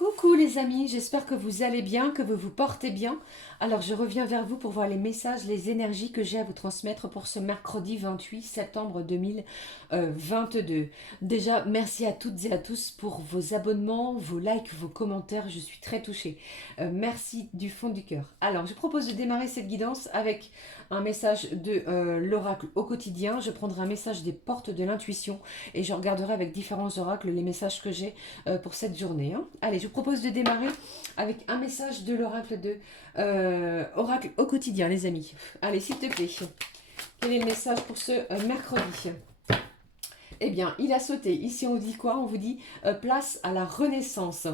Coucou les amis, j'espère que vous allez bien, que vous vous portez bien. Alors je reviens vers vous pour voir les messages, les énergies que j'ai à vous transmettre pour ce mercredi 28 septembre 2022. Déjà, merci à toutes et à tous pour vos abonnements, vos likes, vos commentaires, je suis très touchée. Merci du fond du cœur. Alors je propose de démarrer cette guidance avec un message de l'oracle au quotidien. Je prendrai un message des portes de l'intuition et je regarderai avec différents oracles les messages que j'ai pour cette journée. Hein. Allez, je vous propose de démarrer avec un message de l'oracle de oracle au quotidien, les amis. Allez, s'il te plaît. Quel est le message pour ce mercredi? Eh bien, il a sauté. Ici, on dit quoi? On vous dit place à la renaissance.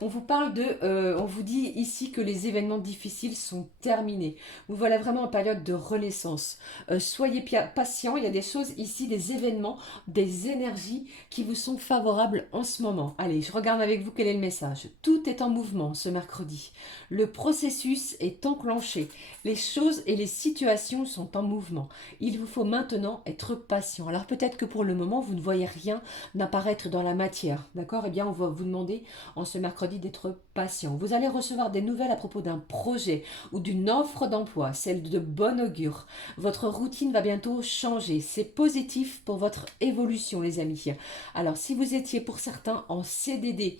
On vous parle on vous dit ici que les événements difficiles sont terminés. Vous voilà vraiment en période de renaissance. Soyez patient. Il y a des choses ici, des événements, des énergies qui vous sont favorables en ce moment. Allez, je regarde avec vous quel est le message. Tout est en mouvement ce mercredi. Le processus est enclenché. Les choses et les situations sont en mouvement. Il vous faut maintenant être patient. Alors peut-être que pour le moment, vous ne voyez rien n'apparaître dans la matière. D'accord? Eh bien, on va vous demander en ce mercredi d'être patient. Vous allez recevoir des nouvelles à propos d'un projet ou d'une offre d'emploi, celle de bon augure. Votre routine va bientôt changer. C'est positif pour votre évolution, les amis. Alors, si vous étiez pour certains en CDD,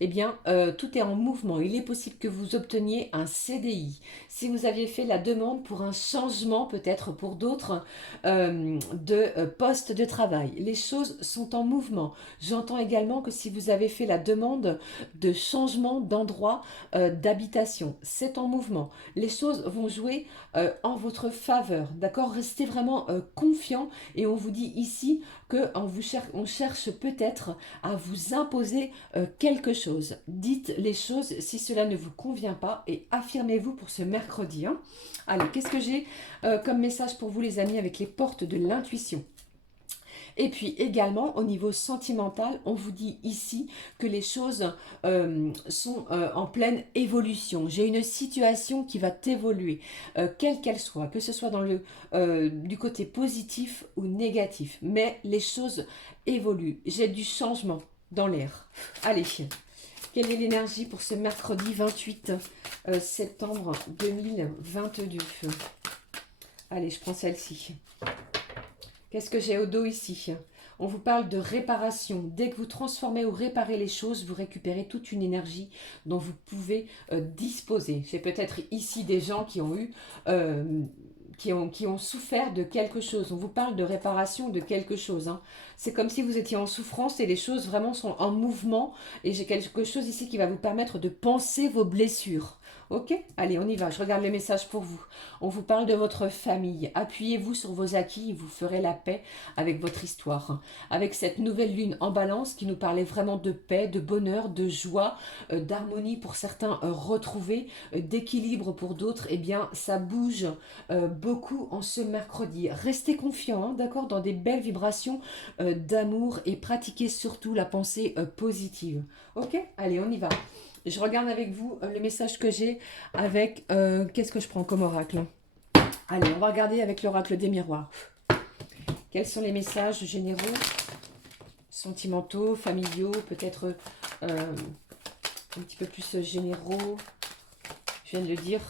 eh bien, tout est en mouvement. Il est possible que vous obteniez un CDI. Si vous aviez fait la demande pour un changement, peut-être pour d'autres, de poste de travail, les choses sont en mouvement. J'entends également que si vous avez fait la demande de changement d'endroit d'habitation, c'est en mouvement. Les choses vont jouer en votre faveur. D'accord? Restez vraiment confiant et on vous dit ici on cherche peut-être à vous imposer quelque chose. Dites les choses si cela ne vous convient pas et affirmez-vous pour ce mercredi. Hein. Allez, qu'est-ce que j'ai comme message pour vous les amis avec les portes de l'intuition? Et puis également au niveau sentimental, on vous dit ici que les choses sont en pleine évolution. J'ai une situation qui va évoluer, quelle qu'elle soit, que ce soit du côté positif ou négatif. Mais les choses évoluent. J'ai du changement dans l'air. Allez, quelle est l'énergie pour ce mercredi 28 septembre 2022? Allez, je prends celle-ci. Qu'est-ce que j'ai au dos ici? On vous parle de réparation. Dès que vous transformez ou réparez les choses, vous récupérez toute une énergie dont vous pouvez disposer. J'ai peut-être ici des gens qui ont eu... qui ont souffert de quelque chose. On vous parle de réparation de quelque chose. Hein. C'est comme si vous étiez en souffrance et les choses vraiment sont en mouvement. Et j'ai quelque chose ici qui va vous permettre de penser vos blessures. Ok? Allez, on y va. Je regarde les messages pour vous. On vous parle de votre famille. Appuyez-vous sur vos acquis et vous ferez la paix avec votre histoire. Avec cette nouvelle lune en balance qui nous parlait vraiment de paix, de bonheur, de joie, d'harmonie pour certains retrouvés, d'équilibre pour d'autres, eh bien, ça bouge beaucoup en ce mercredi. Restez confiants, hein, d'accord, dans des belles vibrations d'amour et pratiquez surtout la pensée positive. Ok? Allez, on y va. Je regarde avec vous le message que j'ai avec... qu'est-ce que je prends comme oracle? Allez, on va regarder avec l'oracle des miroirs. Quels sont les messages généraux, sentimentaux, familiaux, peut-être un petit peu plus généraux? Je viens de le dire.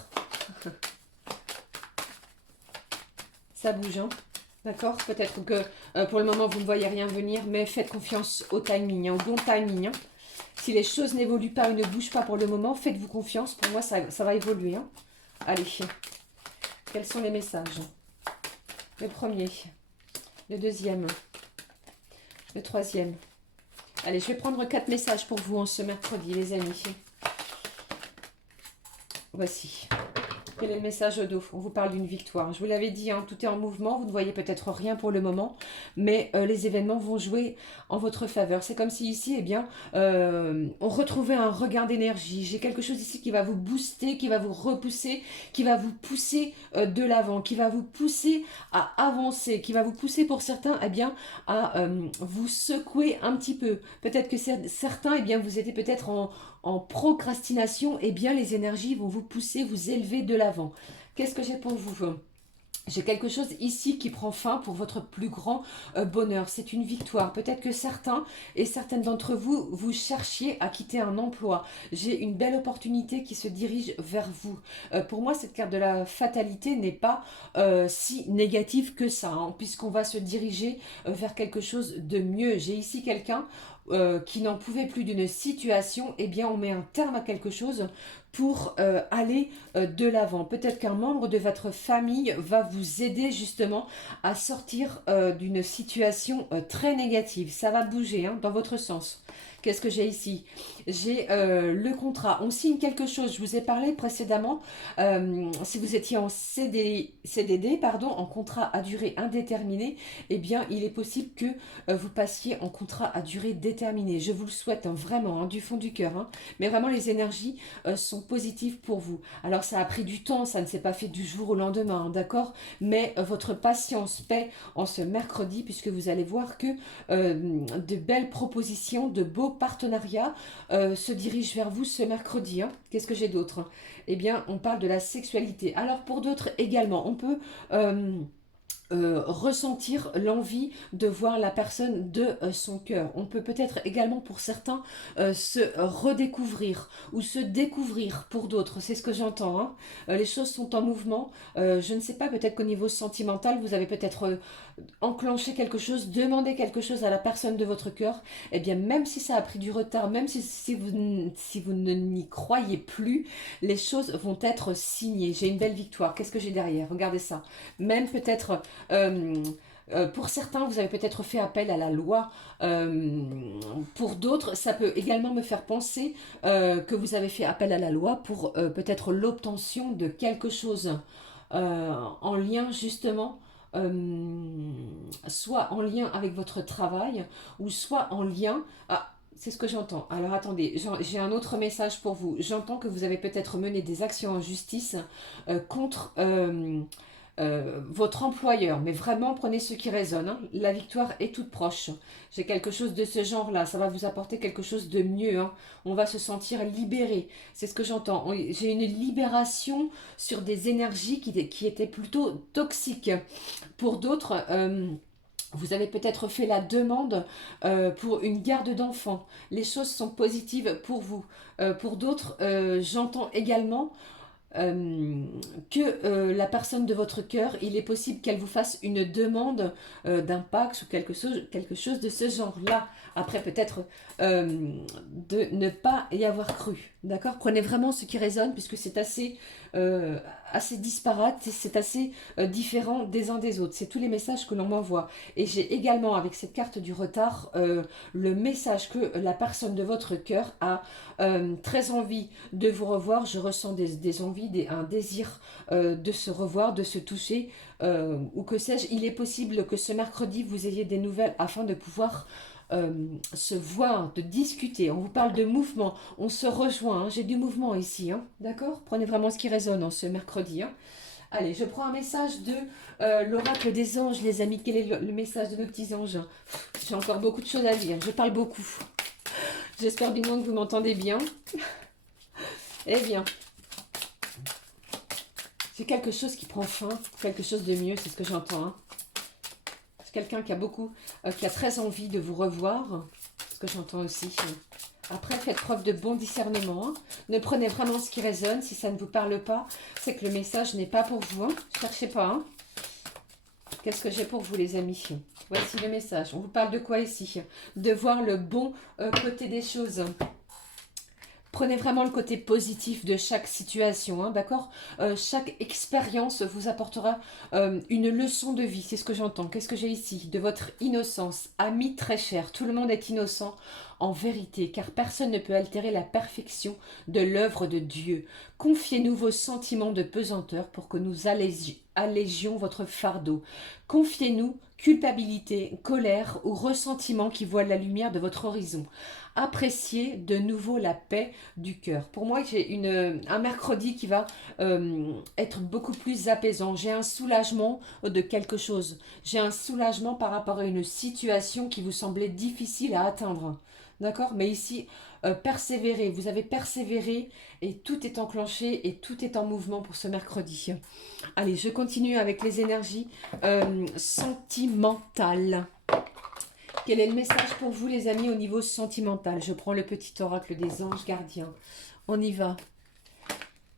Ça bouge, hein? D'accord? Peut-être que pour le moment, vous ne voyez rien venir, mais faites confiance au timing, hein, au bon timing. Hein. Si les choses n'évoluent pas ou ne bougent pas pour le moment, faites-vous confiance. Pour moi, ça va évoluer. Hein. Allez, quels sont les messages? Le premier, le deuxième, le troisième. Allez, je vais prendre 4 messages pour vous en ce mercredi, les amis. Voici. Quel est le message au dos? On vous parle d'une victoire. Je vous l'avais dit, hein, tout est en mouvement. Vous ne voyez peut-être rien pour le moment, mais les événements vont jouer en votre faveur. C'est comme si ici, eh bien, on retrouvait un regain d'énergie. J'ai quelque chose ici qui va vous booster, qui va vous repousser, qui va vous pousser de l'avant, qui va vous pousser à avancer, qui va vous pousser pour certains, eh bien, à vous secouer un petit peu. Peut-être que certains, eh bien, vous étiez peut-être en procrastination, eh bien les énergies vont vous pousser, vous élever de l'avant. Qu'est-ce que j'ai pour vous? J'ai quelque chose ici qui prend fin pour votre plus grand bonheur. C'est une victoire. Peut-être que certains et certaines d'entre vous, vous cherchiez à quitter un emploi. J'ai une belle opportunité qui se dirige vers vous. Pour moi, cette carte de la fatalité n'est pas si négative que ça, hein, puisqu'on va se diriger vers quelque chose de mieux. J'ai ici quelqu'un qui n'en pouvait plus d'une situation. Eh bien, on met un terme à quelque chose pour aller de l'avant. Peut-être qu'un membre de votre famille va vous aider justement à sortir d'une situation très négative. Ça va bouger hein, dans votre sens. Qu'est-ce que j'ai ici? J'ai le contrat. On signe quelque chose. Je vous ai parlé précédemment. Si vous étiez en CDD, pardon, en contrat à durée indéterminée, eh bien, il est possible que vous passiez en contrat à durée déterminée. Je vous le souhaite hein, vraiment, hein, du fond du cœur. Hein. Mais vraiment, les énergies sont positives pour vous. Alors, ça a pris du temps. Ça ne s'est pas fait du jour au lendemain, hein, d'accord? Mais votre patience paie en ce mercredi, puisque vous allez voir que de belles propositions, de beaux partenariats se dirigent vers vous ce mercredi. Hein. Qu'est-ce que j'ai d'autre? Eh bien, on parle de la sexualité. Alors, pour d'autres également, on peut ressentir l'envie de voir la personne de son cœur. On peut peut-être également pour certains se redécouvrir ou se découvrir pour d'autres, c'est ce que j'entends. Hein. Les choses sont en mouvement. Je ne sais pas, peut-être qu'au niveau sentimental, vous avez peut-être enclenché quelque chose, demandé quelque chose à la personne de votre cœur. Eh bien, même si ça a pris du retard, même si vous ne n'y croyez plus, les choses vont être signées. J'ai une belle victoire. Qu'est-ce que j'ai derrière? Regardez ça. Même peut-être pour certains, vous avez peut-être fait appel à la loi. Pour d'autres, ça peut également me faire penser que vous avez fait appel à la loi pour peut-être l'obtention de quelque chose en lien justement, soit en lien avec votre travail, ou soit en lien... Ah, c'est ce que j'entends. Alors attendez, j'ai un autre message pour vous. J'entends que vous avez peut-être mené des actions en justice contre votre employeur, mais vraiment prenez ce qui résonne, hein. La victoire est toute proche. J'ai quelque chose de ce genre-là, ça va vous apporter quelque chose de mieux, hein. On va se sentir libéré, c'est ce que j'entends. J'ai une libération sur des énergies qui étaient plutôt toxiques. Pour d'autres, vous avez peut-être fait la demande pour une garde d'enfants. Les choses sont positives pour vous. Pour d'autres, j'entends également euh, que la personne de votre cœur, il est possible qu'elle vous fasse une demande d'un Pax ou quelque chose de ce genre-là. Après, peut-être de ne pas y avoir cru. D'accord? Prenez vraiment ce qui résonne, puisque c'est assez disparate, c'est assez différent des uns des autres. C'est tous les messages que l'on m'envoie. Et j'ai également, avec cette carte du retard, le message que la personne de votre cœur a très envie de vous revoir. Je ressens des envies, un désir de se revoir, de se toucher, ou que sais-je. Il est possible que ce mercredi, vous ayez des nouvelles afin de pouvoir se voir, de discuter. On vous parle de mouvement, on se rejoint. Hein. J'ai du mouvement ici, hein. D'accord? Prenez vraiment ce qui résonne en ce mercredi. Hein. Allez, je prends un message de l'oracle des anges, les amis. Quel est le message de nos petits anges? J'ai encore beaucoup de choses à dire, je parle beaucoup. J'espère du moins que vous m'entendez bien. Eh bien, c'est quelque chose qui prend fin, quelque chose de mieux, c'est ce que j'entends. Hein. C'est quelqu'un qui a qui a très envie de vous revoir, c'est ce que j'entends aussi. Après, faites preuve de bon discernement. Hein. Ne prenez vraiment ce qui résonne. Si ça ne vous parle pas, c'est que le message n'est pas pour vous. Hein. Cherchez pas. Hein. Qu'est-ce que j'ai pour vous, les amis? Voici le message. On vous parle de quoi ici? De voir le bon côté des choses. Prenez vraiment le côté positif de chaque situation, hein, d'accord? Chaque expérience vous apportera une leçon de vie, c'est ce que j'entends. Qu'est-ce que j'ai ici? De votre innocence, ami très cher. Tout le monde est innocent en vérité, car personne ne peut altérer la perfection de l'œuvre de Dieu. Confiez-nous vos sentiments de pesanteur pour que nous allégions votre fardeau. Confiez-nous culpabilité, colère ou ressentiment qui voient la lumière de votre horizon. Appréciez de nouveau la paix du cœur. Pour moi, j'ai un mercredi qui va être beaucoup plus apaisant. J'ai un soulagement de quelque chose. J'ai un soulagement par rapport à une situation qui vous semblait difficile à atteindre. D'accord? Mais ici, persévérer. Vous avez persévéré et tout est enclenché et tout est en mouvement pour ce mercredi. Allez, je continue avec les énergies sentimentales. Quel est le message pour vous, les amis, au niveau sentimental? Je prends le petit oracle des anges gardiens. On y va.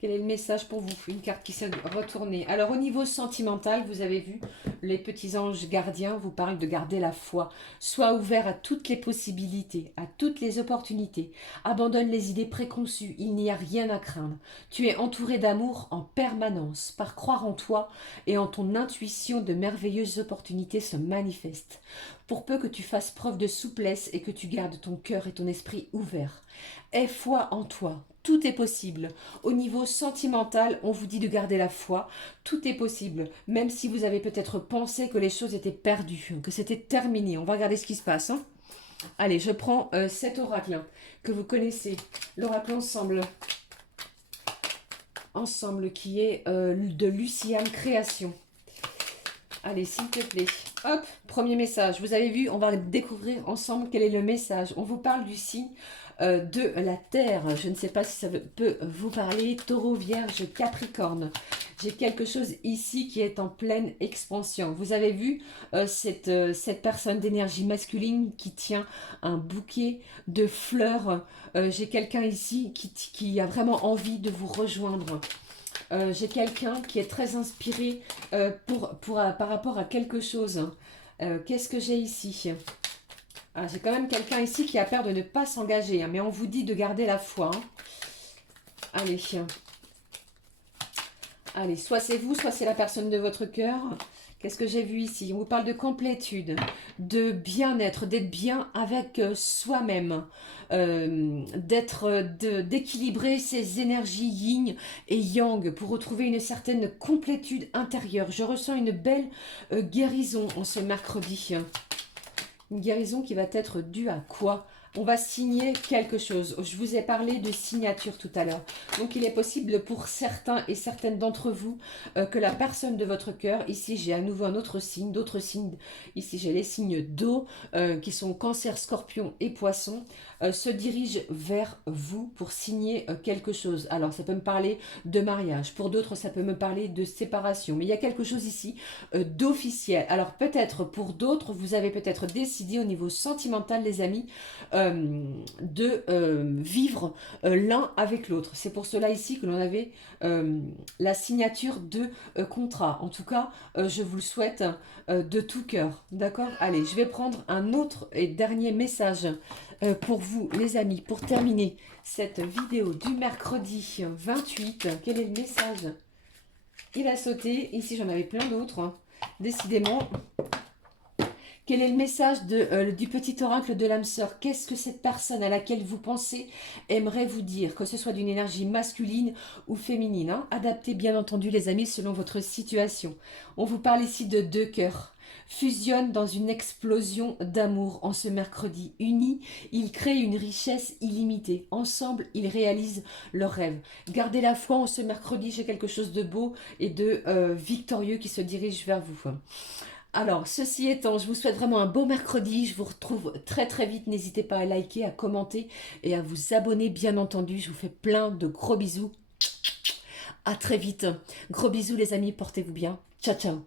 Quel est le message pour vous? Une carte qui s'est retournée. Alors, au niveau sentimental, vous avez vu, les petits anges gardiens vous parlent de garder la foi. Sois ouvert à toutes les possibilités, à toutes les opportunités. Abandonne les idées préconçues. Il n'y a rien à craindre. Tu es entouré d'amour en permanence. Par croire en toi et en ton intuition, de merveilleuses opportunités se manifestent. Pour peu que tu fasses preuve de souplesse et que tu gardes ton cœur et ton esprit ouverts. Aie foi en toi. Tout est possible. Au niveau sentimental, on vous dit de garder la foi. Tout est possible. Même si vous avez peut-être pensé que les choses étaient perdues, que c'était terminé. On va regarder ce qui se passe. Hein. Allez, je prends cet oracle hein, que vous connaissez. L'oracle ensemble. Ensemble qui est de Luciane Création. Allez, s'il te plaît. Hop, premier message. Vous avez vu, on va découvrir ensemble quel est le message. On vous parle du signe de la Terre. Je ne sais pas si ça peut vous parler. Taureau, Vierge, Capricorne. J'ai quelque chose ici qui est en pleine expansion. Vous avez vu cette personne d'énergie masculine qui tient un bouquet de fleurs. J'ai quelqu'un ici qui a vraiment envie de vous rejoindre. J'ai quelqu'un qui est très inspiré par rapport à quelque chose. Qu'est-ce que j'ai ici? Ah, j'ai quand même quelqu'un ici qui a peur de ne pas s'engager, hein, mais on vous dit de garder la foi. Hein. Allez. Allez, soit c'est vous, soit c'est la personne de votre cœur. Qu'est-ce que j'ai vu ici? On vous parle de complétude, de bien-être, d'être bien avec soi-même, d'équilibrer ses énergies yin et yang pour retrouver une certaine complétude intérieure. Je ressens une belle guérison en ce mercredi. Une guérison qui va être due à quoi? On va signer quelque chose. Je vous ai parlé de signature tout à l'heure. Donc, il est possible pour certains et certaines d'entre vous que la personne de votre cœur, ici j'ai à nouveau un autre signe, d'autres signes, ici j'ai les signes d'eau qui sont Cancer, Scorpion et Poisson, se dirige vers vous pour signer quelque chose. Alors, ça peut me parler de mariage. Pour d'autres, ça peut me parler de séparation. Mais il y a quelque chose ici d'officiel. Alors, peut-être pour d'autres, vous avez peut-être décidé au niveau sentimental, les amis, de vivre l'un avec l'autre. C'est pour cela ici que l'on avait la signature de contrat. En tout cas, je vous le souhaite de tout cœur. D'accord? Allez, je vais prendre un autre et dernier message pour vous, les amis, pour terminer cette vidéo du mercredi 28. Quel est le message? Il a sauté. Ici, j'en avais plein d'autres. Hein. Décidément... Quel est le message du petit oracle de l'âme sœur? Qu'est-ce que cette personne à laquelle vous pensez aimerait vous dire? Que ce soit d'une énergie masculine ou féminine. Hein? Adaptez bien entendu les amis selon votre situation. On vous parle ici de deux cœurs. Fusionnent dans une explosion d'amour en ce mercredi. Unis, ils créent une richesse illimitée. Ensemble, ils réalisent leurs rêves. Gardez la foi en ce mercredi. J'ai quelque chose de beau et de victorieux qui se dirige vers vous. Alors, ceci étant, je vous souhaite vraiment un beau mercredi. Je vous retrouve très très vite. N'hésitez pas à liker, à commenter et à vous abonner, bien entendu. Je vous fais plein de gros bisous. À très vite. Gros bisous les amis, portez-vous bien. Ciao, ciao.